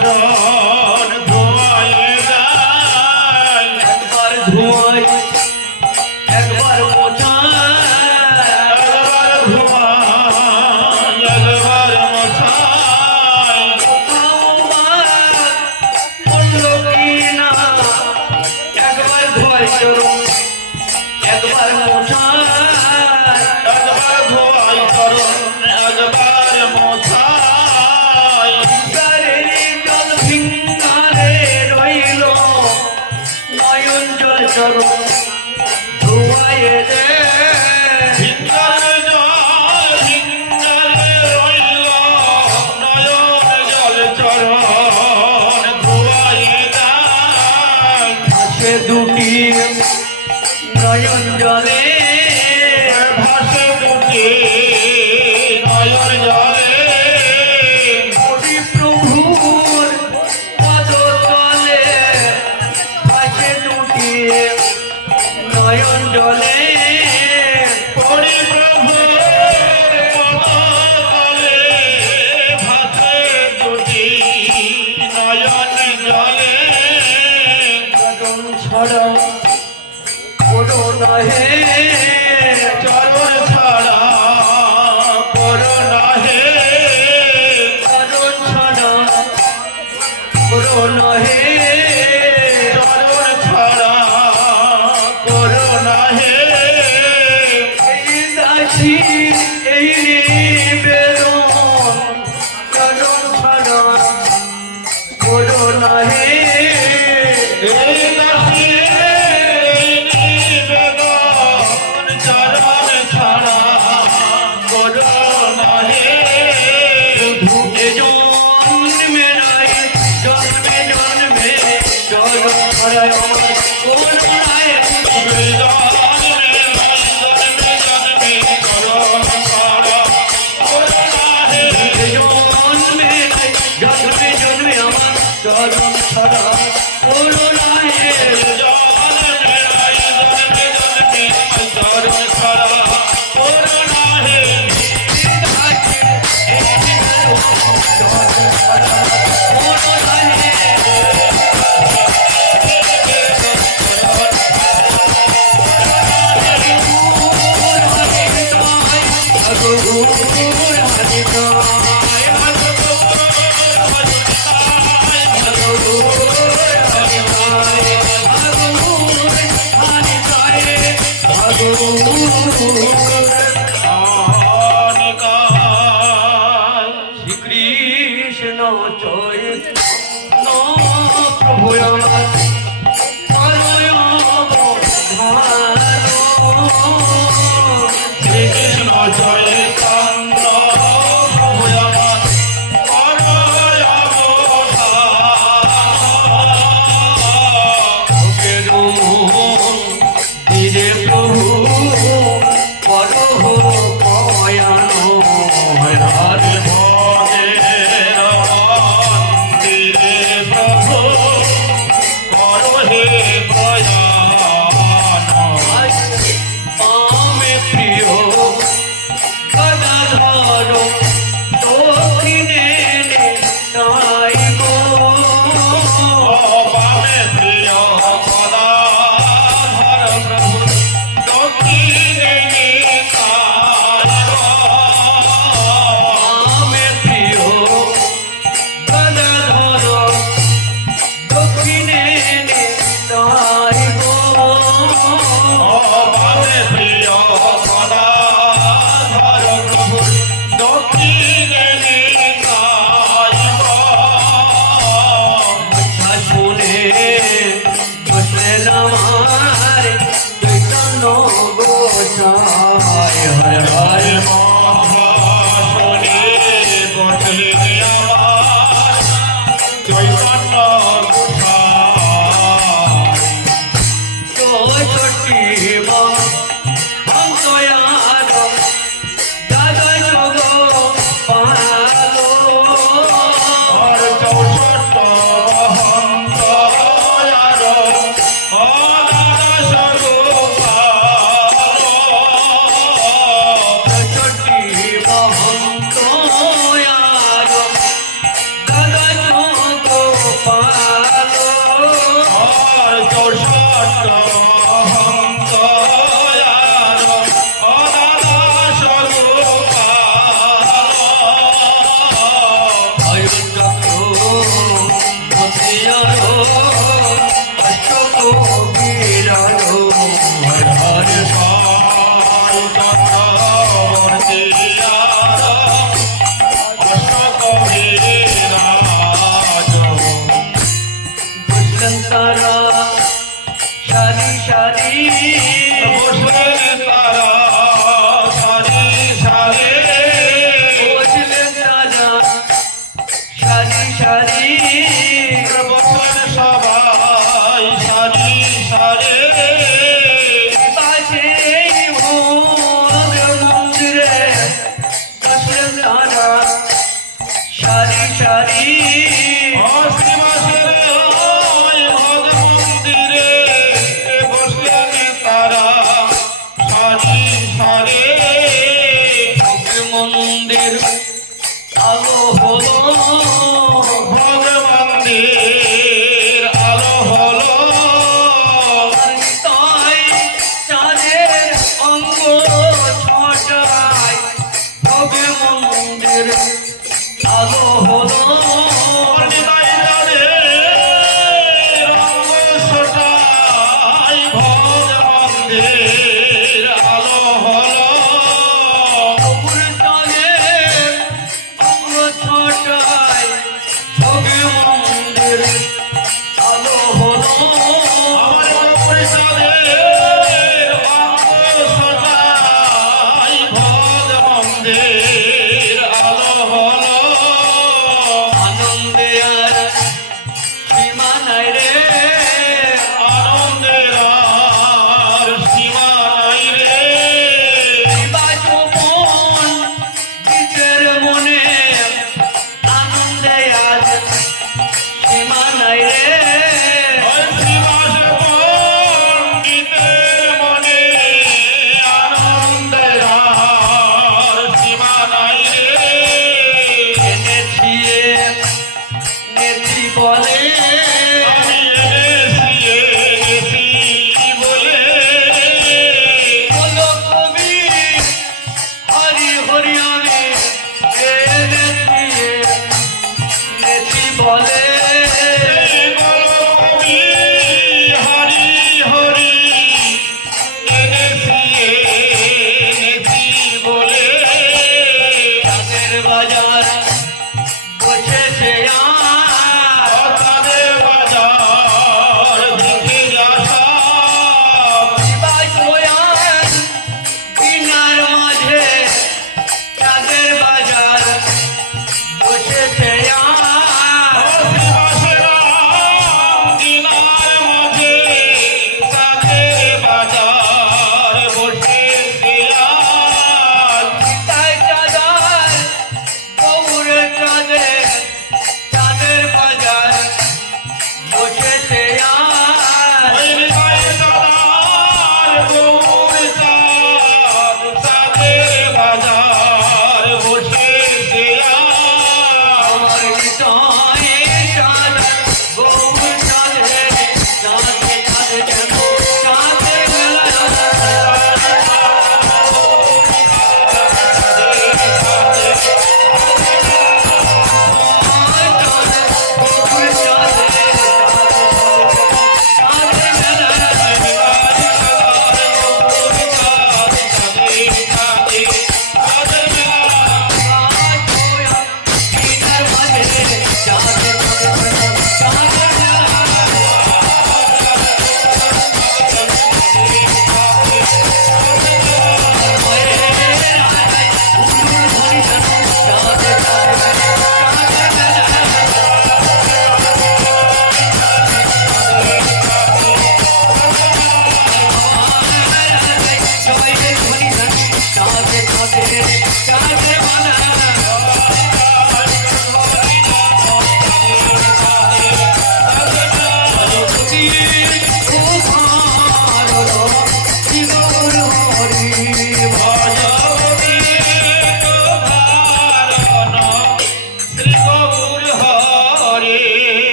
চরণ ধোয়ায় যায় একবার ধোয়াই একবার মোছাই একবার ধোয়ায় একবার মোছায় বলল কি না একবার ধোয়াই চরণ একবার মোছাই একবার ধোয়ায় চরণ একবার মোছায় গারের জল ভিঙ্গারে রইল নয়ন জল চরণ ধোয়ায় রে ভিঙ্গারে জল ভিঙ্গারে রইল নয়ন জল চরণ ধোয়ায় যায় ভাসে দুটি নয়ন জলে ভাসে দুটি নয়ন জলে হরি প্রভুর পদ তলে ভাসে দুটি নয়ন জলে হরি প্রভুর পদতলে ভাসে দুটি নয়ন জলে চরণ ছাড়া করো নহে চরণ ছাড়া করুণা হে চরণ ছাড়া করো নহে চরণ ছাড়া করুণা হে এই দাসী এই নিবেদন চরণ ছাড়া করো নহে এই দাসী নিবেদন চরণ ছাড়া করুণা হে ধুকে জন্মে নাই জন্মে জন্মে চরণ ছাড়ায় আমার করো নহে জন্মে জন্মে জন্মে আমার চরণ ছাড়া করো নহে শ্রীকৃষ্ণ চৈতন্য প্রভু আমার শ্রীকৃষ্ণ চৈতন্য প্রভু আমার করয় ধীরে প্রভু করো পয়ান অবতার ভোগের মন্দিরে প্রভু করো হে প্রয়াণ আমি প্রিয় গদাধর দক্ষিণে তাই গো বামে প্রিয় গদাধর প্রভু দক্ষিণে নিতাই আমি প্রিয় গদাধর দক্ষিণে তাই গো বামে প্রিয় গদাধর প্রভু দক্ষিণে মন্দির আলো হলো ভোগ মন্দির আলো হলো তাই চাঁদের অঙ্গ ছটায় ভবে মন্দির আলো হলো নিতাই চাঁদের অঙ্গ ছটায় ভোগ মন্দির আলো হলো অপুর চাঁদের অঙ্গ ছটায় ভবে মন্দির আলো হলো আমার পরিষদের অঙ্গ ছটায় ভোগ মন্দির আলো হলো আনন্দে আর সীমা নাই রে আনন্দের আর সীমা নাই রে বাজমন গীতের মনে আনন্দে আজ সীমা নাই রে শ্রীবাস পণ্ডিতের মনে আনন্দের আর সীমা নাই রে এনেছি নেত্রী বলে আমি এনেছি বলে বলো কবি হরি হরি আমি এনেছি নেত্রী বলে হরি হরি এনেছি বলে চাঁদের বাজার বসেছে আর তাদের বাজার দেখে আসা বাজময়ান কিনার মাঝে চাঁদের বাজার বসেছে আর তাই চাঁদার গৌরে চাঁদে চাঁদের বাজার বসেছে আর আমার হৃদয়ে চাঁদ গৌর চাঁদে চাঁদে চাঁদে যেন চাঁদের মেলা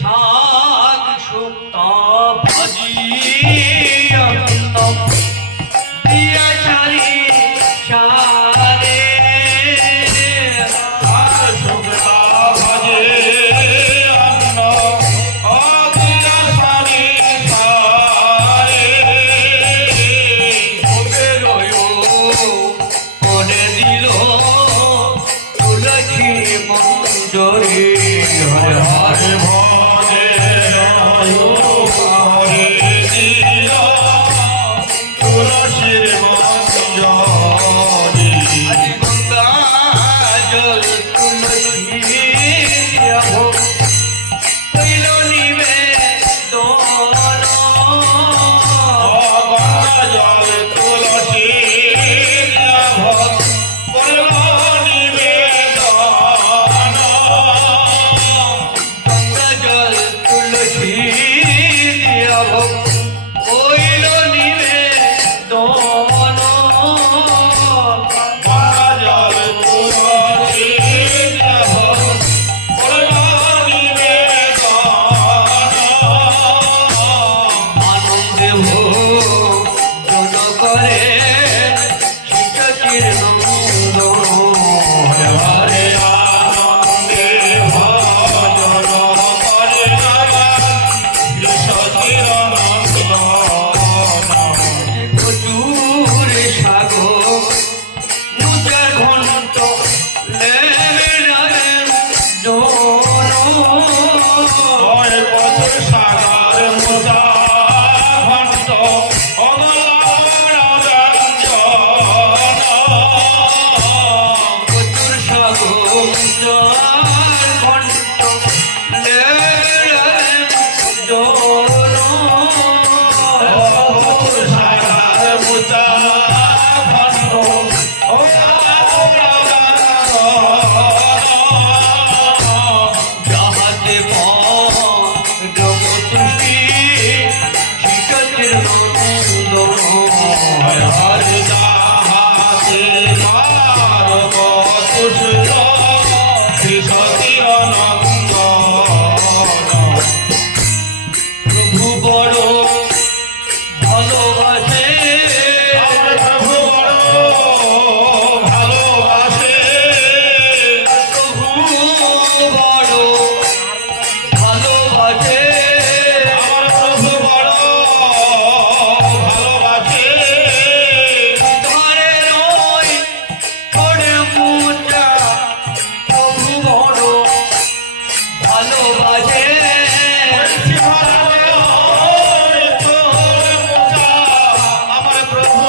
শাক শুক্তা ভাজি দিয়া সারি সারে মনে দিল তুলসী মঞ্জরি হরে হরে তুলসীর মঞ্জরি আজ গঙ্গা জল তুলসী হইল নিবে দোল গঙ্গা জল তুলসী নিবেদন গঙ্গা জল মোচার ঘন্ট যাহাতে পদমতুষ্টি শিখতের প্রভু বড় ভালোবাসে প্রভু বড় ভালোবাসে ধরে রই ধরে মুচা প্রভু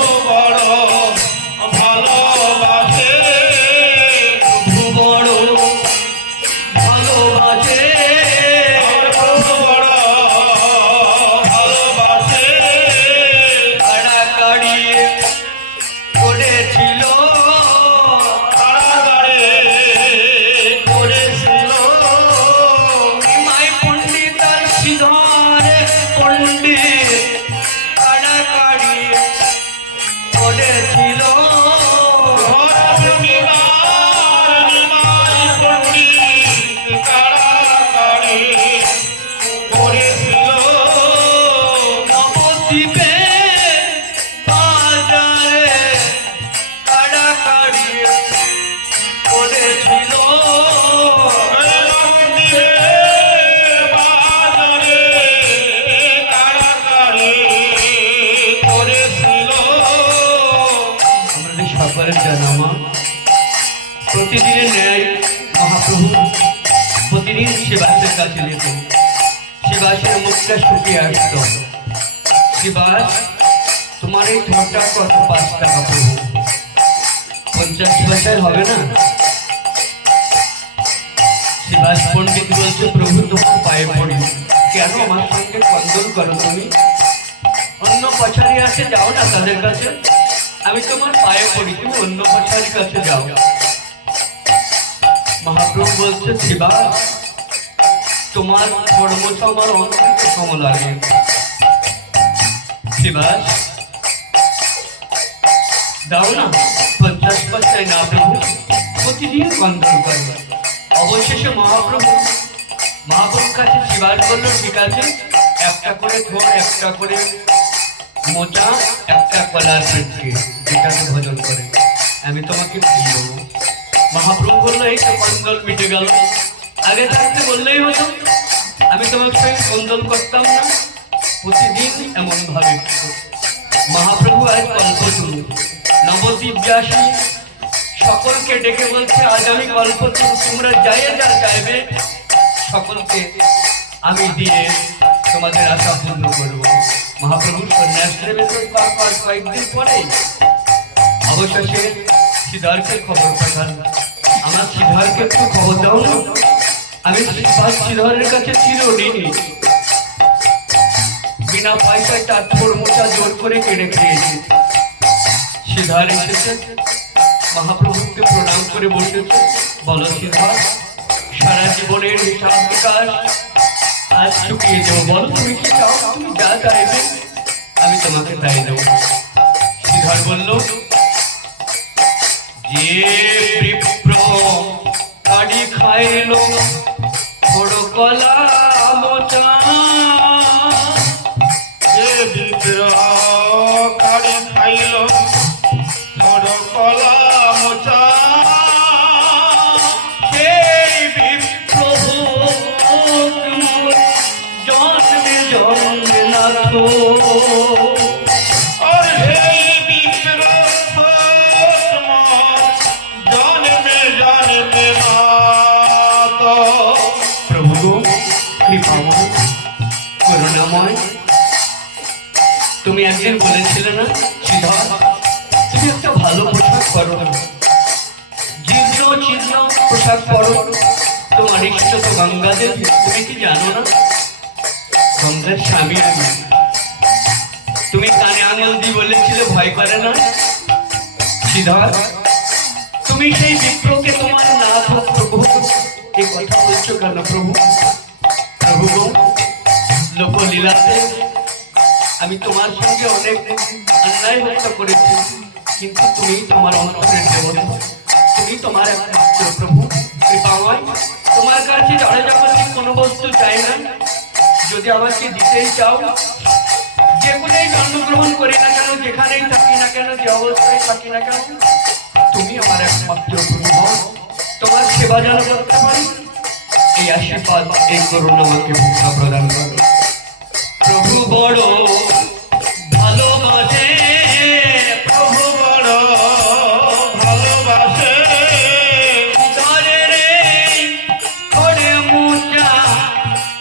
বড় ভালোবাসে প্রভু বড় ভালোবাসে কাড়াকাড়ি করেছিল নিমাই পণ্ডিত আর শ্রীধরে পণ্ডিত কাড়াকাড়ি করেছিল নবদ্বীপে বাজারে কাড়াকাড়ি করেছিল আমাদের সকলের জানামা প্রতিদিনের ন্যায় মহাপ্রভু প্রতিদিন শিবাসের কাছে যেত শিবাসের মুখটা শুকিয়ে আসতো শিবাস তোমার এই ঠোঁটটা কত 5 টাকা প্রভু 50 পয়সায় হবে না শিবাস পণ্ডিত বলছে প্রভু তোমার পায়ে পড়ি কেন আমার সঙ্গে কন্দল করো তুমি অন্য পছারি আছে যাও না তাদের কাছে আমি তোমার পায়ে পড়ি তুমি অন্য পছারির কাছে যাও মহাপ্রভু বলছে শিবাস তোমার কর্মঠ আমার অন্তরকে সম লাগে শিবাস দাও না 50 পয়সায় না প্রভু প্রতিদিন কন্দল করে অবশেষে মহাপ্রভুর কাছে শিবাস বলল ঠিক আছে একটা করে ঠোঁট একটা করে মোচা একটা কলার পেটকে যেটাকে ভোজন করে আমি তোমাকে কি দেবো মহাপ্রভু বললো এই তো কন্দল মিটে গেল আগে থাকতে বললেই হতো আমি তোমাকে সঙ্গে কন্দল করতাম না প্রতিদিন এমন ভাবে মহাপ্রভু আজ কল্পতরু নবদ্বীপ ব্যাসী সকলকে ডেকে বলছে আজ আমি কল্পতরু তোমরা যাই যা চাইবে সকলকে আমি দিয়ে তোমাদের আশা পূর্ণ করবো মহাপ্রভু সন্ন্যাস নেবে তো কয়েকদিন পরে অবশেষে শ্রীধরকে খবর পাঠান আমার শ্রীধরকে একটু খবর দাও না আমি শ্রীধরের কাছে চিরঋণী বিনা পয়সায় তার ঠোঁট মোচা জোর করে কেড়ে খেয়েছি শ্রীধর এসেছে মহাপ্রভুকে প্রণাম করে বসেছে বলো শ্রীধর সারা জীবনের হিসাব বিকাশ আজ চুকিয়ে দেবো বলো তুমি কি চাও তুমি যা চাইবে আমি তোমাকে তাই দেবো শ্রীধর বলল যে বিপ্র কাড়ি খাইলো বড় কলা মোচা যে বিপ্র কাড়ি খাইল বড় কলা মোচা সেই বিপ্রভু জন্মে জন্মে নাথো और हे विप्र जन्मे जन्मे मातो প্রভু কৃপাময় করুণাময় তুমি একদিন বলেছিলে না শ্রীধর তুমি একটা ভালো পোশাক করো জীর্ণ চিহ্ন পোশাক পরো, তোমার ইষ্ট তো গঙ্গা দেবী, তুমি কি জানো না গঙ্গার স্বামী আমি? তুমি কানে আঙুল দিয়ে বলেছিলে ভয় করে না শ্রীধর, তুমি সেই বিপ্রকে তোমার নাথ ও প্রভু এই কথা বলছো কেন প্রভু? প্রভু গো, লোকলীলাতে আমি তোমার সঙ্গে অনেক অন্যায় হত্যা করেছি, কিন্তু তুমি তোমার অন্তরের দেবতা, তুমি তোমার একমাত্র প্রভু। কৃপাময়, তোমার কাছে জড়ে জগতে কোনো বস্তু চাই না, যদি আমাকে দিতেই চাও, যে কোনোই জন্মগ্রহণ করি না কেন, যেখানেই থাকি না কেন, যে অবস্থায় থাকি না কেন, তুমি আমার একমাত্র প্রভু। তোমার সেবা যেন করতে পারি, এই আশীর্বাদ এই করুন আমাকে ভিক্ষা প্রদান করো। প্রভু বড় ভালোবাসে, প্রভু বড় ভালোবাসে, ধরে রে ধরে মুচা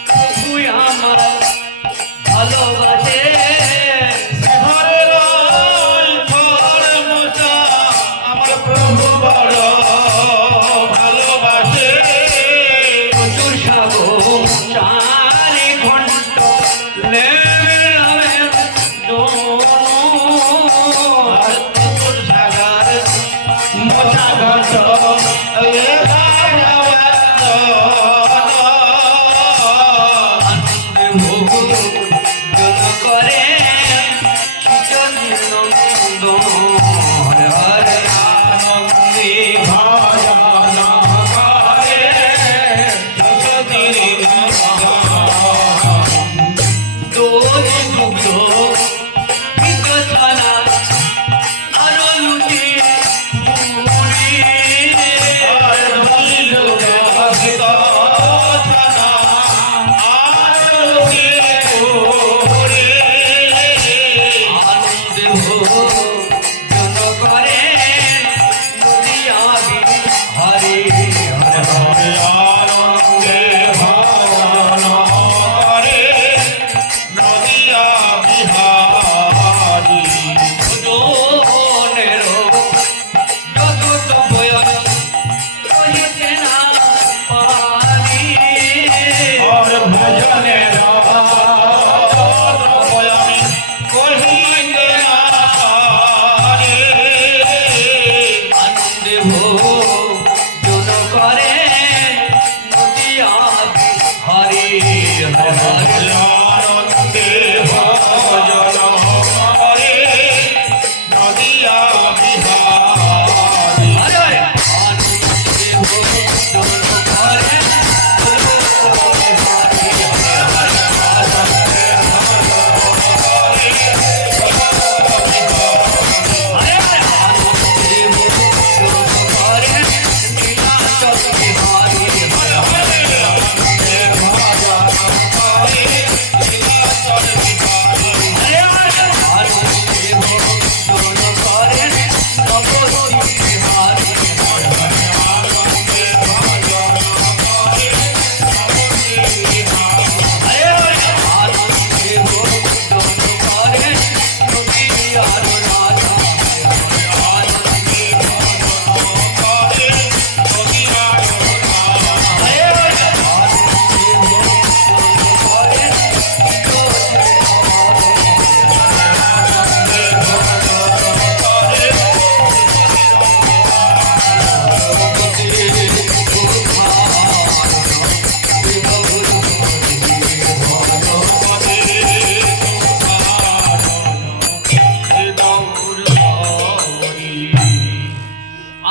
প্রভু আমার ভালোবাসে। ঘরের ঘর মোচা আমার প্রভু বড় ভালোবাসে। প্রচুর সাগর চারি ঘন্ট নেমে নামে আর প্রচুর সাগর মোচা ঘন্ট করে নন্দ হরে আনন্দে ভজন করে সুদিন দোষ মুগ্ধ বিকসনা আরো লুটি মুড়ি আনন্দে ভজন করে নদী আগে হরে হরে ভজনের যত বয়স রহিতে না পারি আনন্দে ভোজন করে নদী আগে হরে হরে হরে আনন্দে ভোজন করে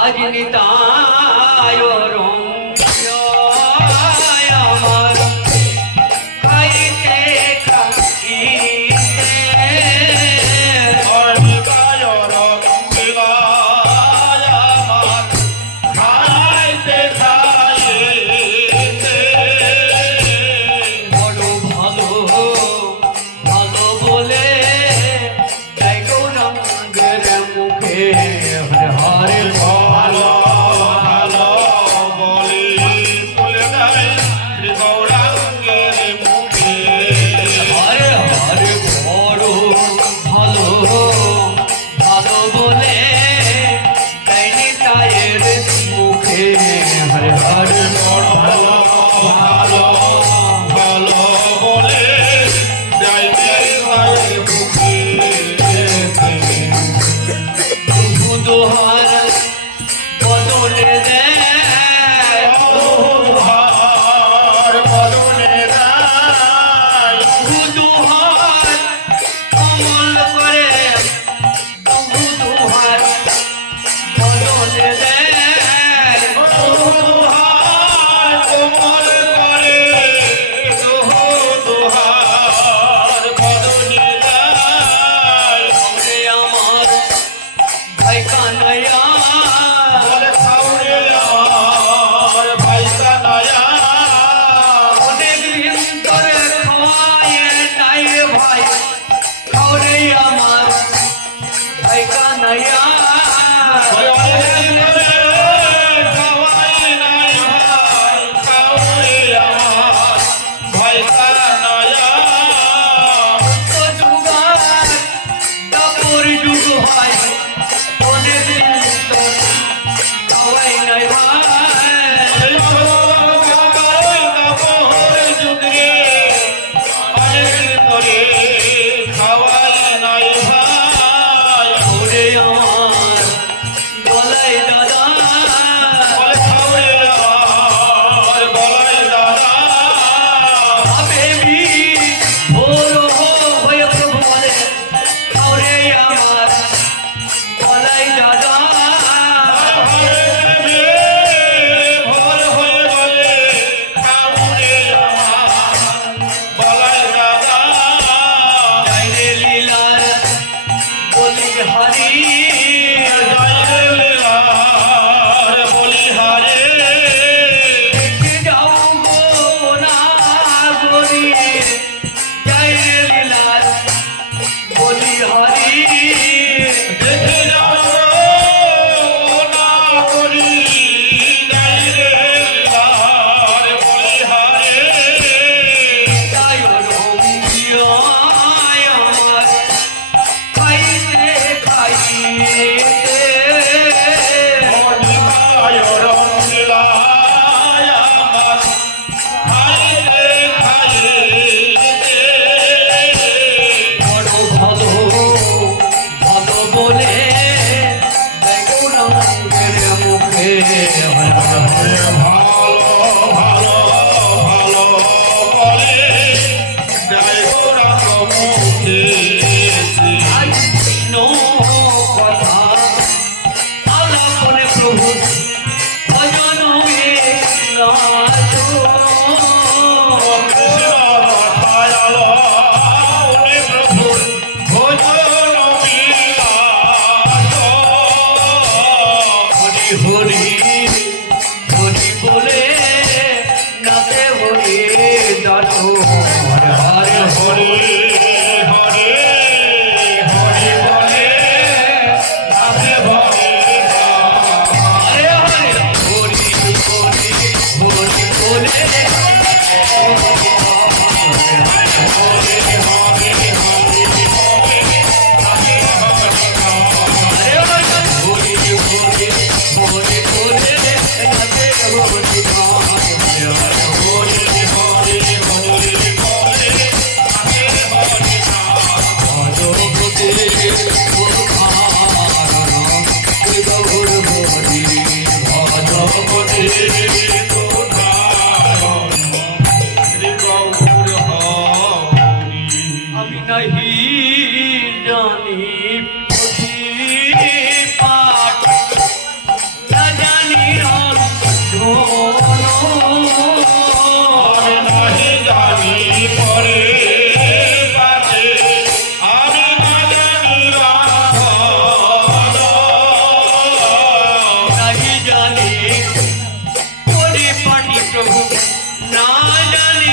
আজ নিতায় আমার খাইতে খাইতে বড় ভালো ভালো বলে জয় গৌরাঙ্গের মুখে হরে হরে ভালো ভালো বদলে দেয় দুহার বদনে দেয় দুহার কমল করে দুহার বদলে দেয় দুহার কোমল করে দুহার বদনে দেয় ওরে আমার ভাই কানাইয়া বলে খাওরে আমার ভাই কানায়া অনেক দিন ধরে খাওয়ায় নাই রে ভাই ওরে আমার ভাই কানাইয়া তো যুগার দাপর যুগ ভাই অনেক দিন ধরে খাওয়াই নাই ভাই ওরে আমার গলায় দাদা বেবি ভোর হয়ে প্রভু বলে ওরে আমার গলায় দাদা যাইরে লীলার বলি হারি দেখে যাও গো না গরি যাইরে লীলার বলি হারি তাই রঙ্গিয় আমার খাইতে খাইতে বড় ভালো ভালো বলে দেখো রঙের মুখে কৃষ্ণ কথা আলাপনে প্রভু ভজন হরি হরি হরি বলে নাতে হরি দাদু হরে হরে হরে হরে হরি হরি হরি বলে হরে হরে হরি হরি হরি বলে নাতে হরি হরে হরে ভজপতি গৌর হরি ভজপতি আমি নাহি জানি পুঁথি পাঠ না জানি নাহি জানি পরিপাটি প্রভু না জানি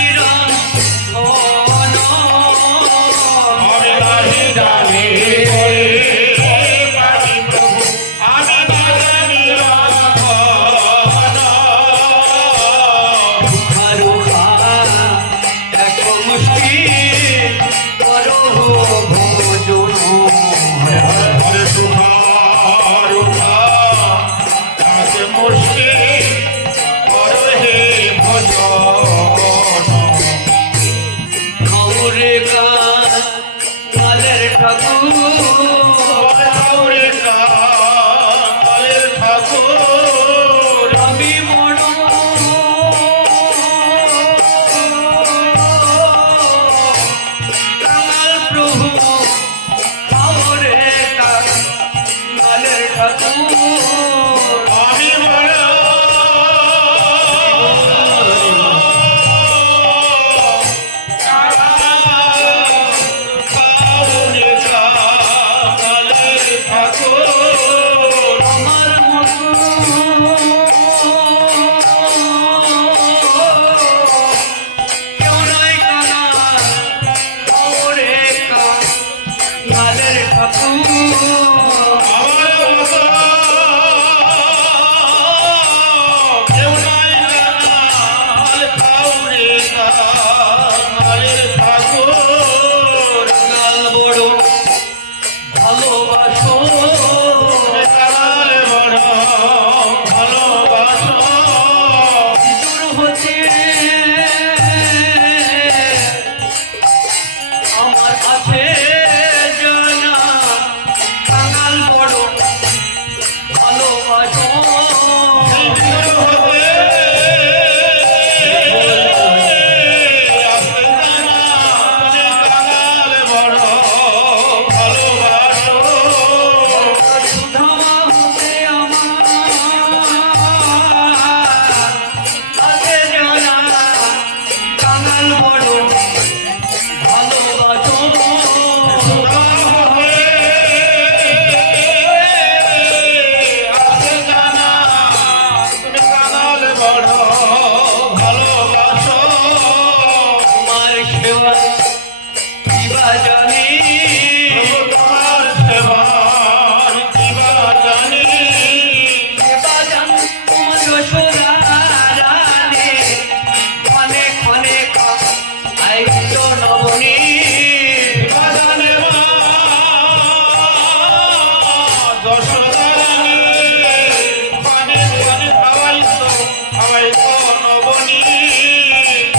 হয় বনবনী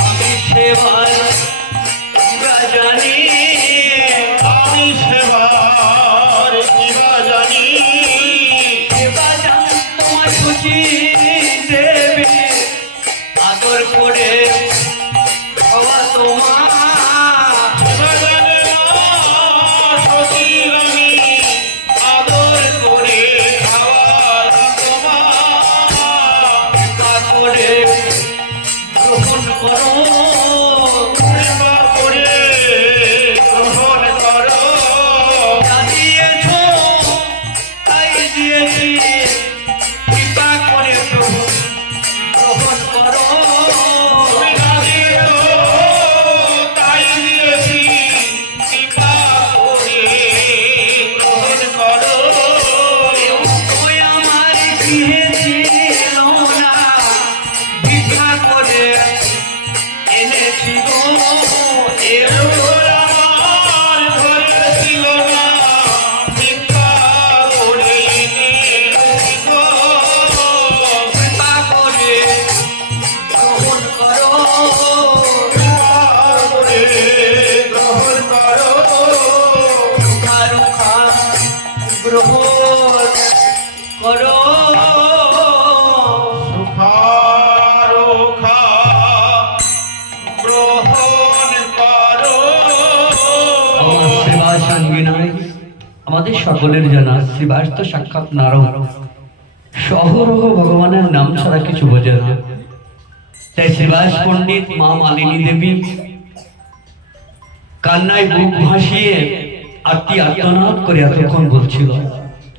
আমি সেবার জানি আমি সেবার কিবা জানি সেবা জান তোমার সুচি দেবে আদর করে হওয়া তোমার সেবা জানে না সতীরানী আদর করে খাওয়ার তোমার কৃপা করে গ্রহণ করো কৃপা করে গ্রহণ করো যা দিয়েছ তাই দিয়েছি কৃপা করে প্রভু গ্রহণ করো তুমি যা দিয়েছো তাই দিয়েছি কৃপা করে গ্রহণ করো ওই আমার গৃহে ছিল না ভিক্ষা করে এনেছি গো এলো আমার ঘরে ছিল না ভিক্ষা করে এনেছি গো। কৃপা করে গ্রহণ করো কৃপা করে গ্রহণ করো রুখা গ্রহণ করো সুখারোখা গ্রহণ করো আমার সেবা সঙ্গিনায় আমাদের সকলের জানা শিবাস তো সাক্ষাৎ নারদ সহরহ ভগবানের নাম ছাড়া কিছু বোঝে না তাই শিবাস পণ্ডিত মা মালিনী দেবী কান্নায় বুক ভাসিয়ে আত্মি আত্মনাদ করে এতক্ষণ বলছিল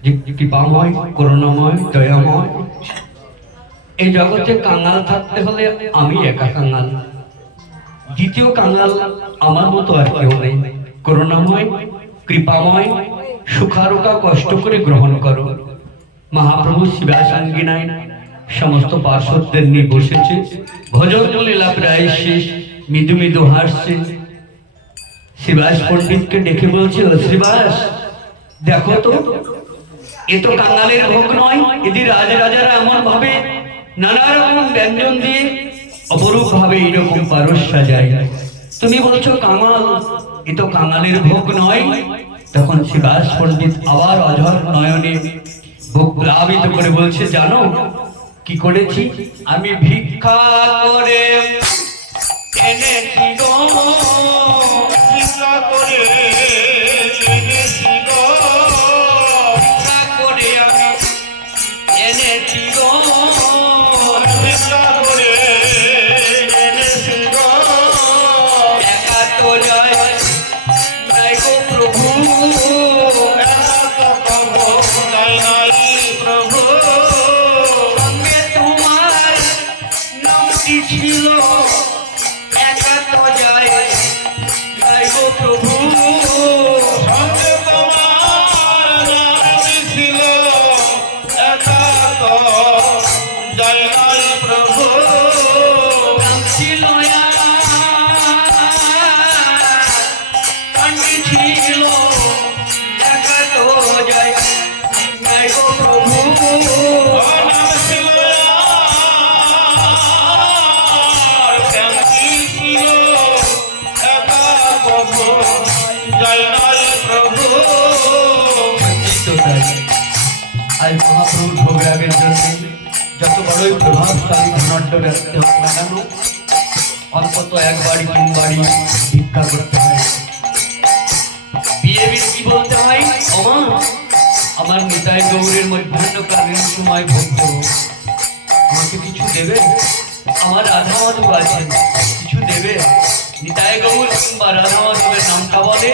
যে কৃপাময় করুণাময় দয়াময় এই জগতে কাঙ্গাল থাকতে হলে আমি একা কাঙ্গাল দ্বিতীয় কাঙ্গাল আমার মতো আর কেউ নেই করুণাময় কৃপাময় সুখারোকা কষ্ট করে গ্রহণ করো মহাপ্রভু শিবাসাঙ্গিনায় সমস্ত পার্শ্বদের নিয়ে বসেছে ভজন লীলা প্রায় শেষ মৃদু মৃদু হাসছে শিবাস পণ্ডিতকে ডেকে বলছে ও শিবাস দেখো তো এ তো কাঙ্গালের ভোগ নয় এদের রাজারা এমন ভাবে নানা রকম ব্যঞ্জন দিয়ে অপরূপ ভাবে এইরকম পারস সাজায় তুমি বলছো কাঙাল এ তো কাঙালের ভোগ নয় তখন শিবাস পণ্ডিত আবার অঝর নয়নে বুক প্লাবিত করে বলছে জানো কি করেছি আমি ভিক্ষা করে এনেছি গো ভিক্ষা করে এনেছি গো ভিক্ষা করে আমি এনেছি গো ভিক্ষা করে এনেছি গো একা তো যায় নাই গো প্রভু প্রভু সঙ্গে তোমার নামটি ছিল একা তো যায় নাই গো প্রভু সঙ্গে তোমার নাম ছিল একা তো জয় নাই প্রভু নাম ছিল নামটি ছিল একা তো যায় নাই গো প্রভু নাম ছিল আর শান্তি ছিল একা প্রভু জয় নাই প্রভু আজ মহাপ্রভুর ভোগরাগের জন্য যত বড়ই প্রভাবশালী ধনাঢ্য ব্যক্তি হোক না কেন অন্তত একবারই তিনবারই ভিক্ষা করতে হয় বিয়ে কি বলতে হয় ওমা আমার নিতাই গৌরের মধ্যাহ্নকালীন সময় ভোগ দেব আমাকে কিছু দেবে আমার রাধা মাধব আছেন কিছু দেবে নিতাই গৌর কিংবা রাধা মাধবের নামটা বলে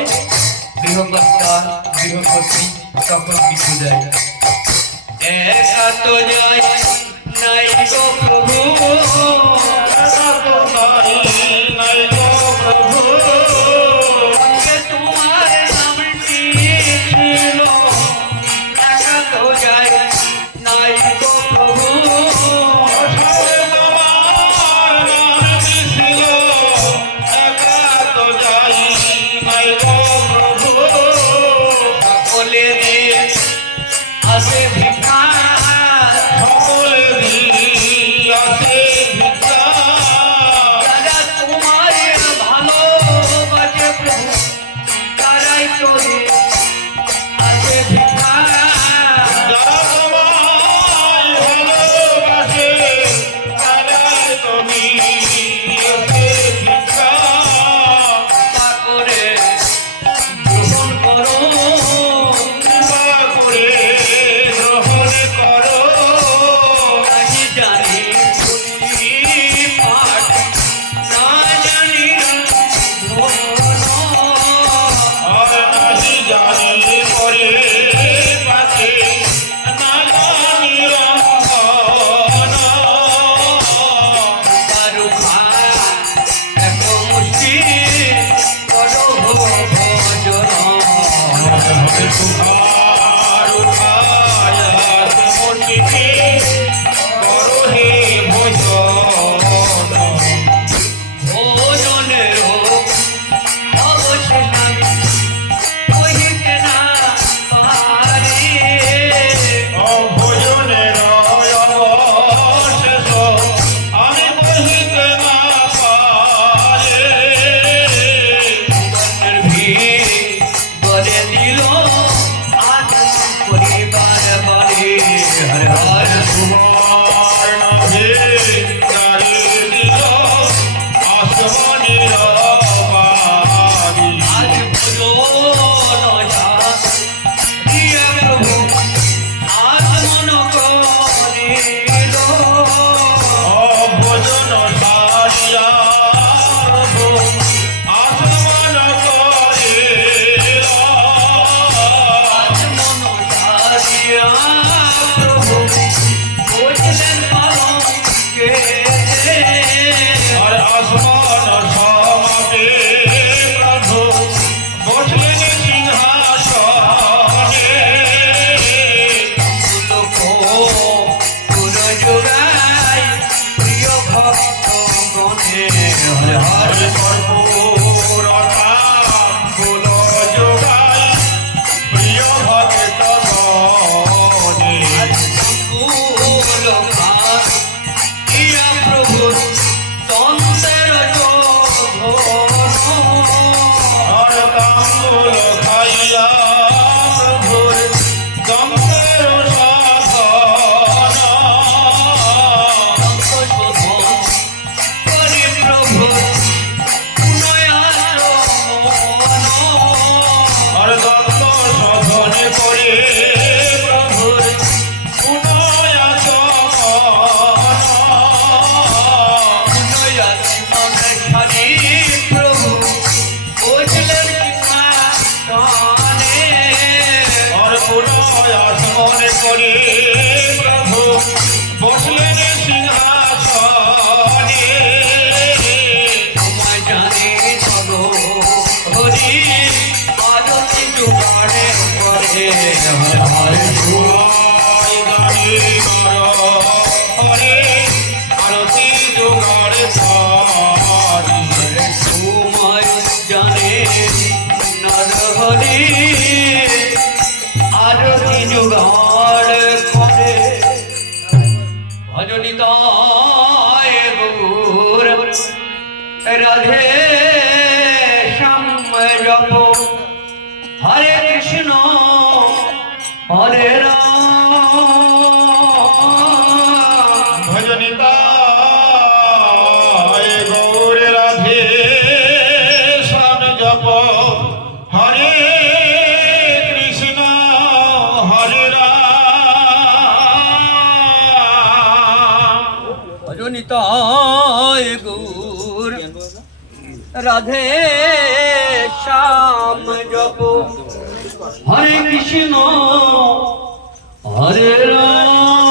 গৃহকর্তা গৃহপতি তখন কিছু দেয় একা তো যায় নাই গো প্রভু একা তো নাই গো প্রভু সঙ্গে তোমার নামটি ছিল একা তো যায় নাই গো প্রভু সঙ্গে তোমার নাম ছিল একা তো যাই নাই গো প্রভু সকলে দিয়ে আসে ভিক্ষা সকলে দিয়ে আসে আর উঠায়াত মনিকে করহে ভজন ভোজনের অবশেষ আমি কহিতে না পারি। ভোজনের অবশেষ আমি কহিতে না পারে। মনের ভিড় বলে দিল আজ পরিবার বলে হর হর। তোমার নাভে নারী দিল আসমানের বাড়ি। আজ ভোজন দিয়া প্রভু আজ মন করিল। ভোজন সারিয়া প্রভু আসমান করিল। আজ মন সারিয়া প্রভু বুঝলেন পালঙ্কে। আর আসমান সমাজে প্রভু বসলেন সিংহাসনে। লোক পুর যোগাই প্রিয় ভক্ত গণে হর হর। হরে কর্পূরতা ফুল যোগাই প্রিয় ভক্ত গণে। প্রভু তন্ত্রের শোভন। আর কাঙ্গুল খাইয়া প্রভুর গঙ্গের সাধন। করে প্রভু নয়ার মন। আর গঙ্গ শোধন করে প্রভুর পুনয় চমন। নয়াতি মনে খালি প্রভু বুঝলেন সিংহাসনে। আর পুনয় মনে করে প্রভু বসলেন সিংহাসনে। তোমায় জানে নর হরি আরতি জোগাড়ে করে হর হর। জয় গানে নর হরে আরতি জোগাড় সারি। তোমায় জানে নর হরি আরতি জোগাড় করে। ভজনিতায় গৌর রাধে শ্যাম জপ হরে কৃষ্ণ হরে রাম। ভজনিতায় গৌর রাধে শ্যাম জপ হরে কৃষ্ণ হরে রাম। ভজনিতায় গৌর রাধে শ্যাম জপ হরে কৃষ্ণ হরে রাম।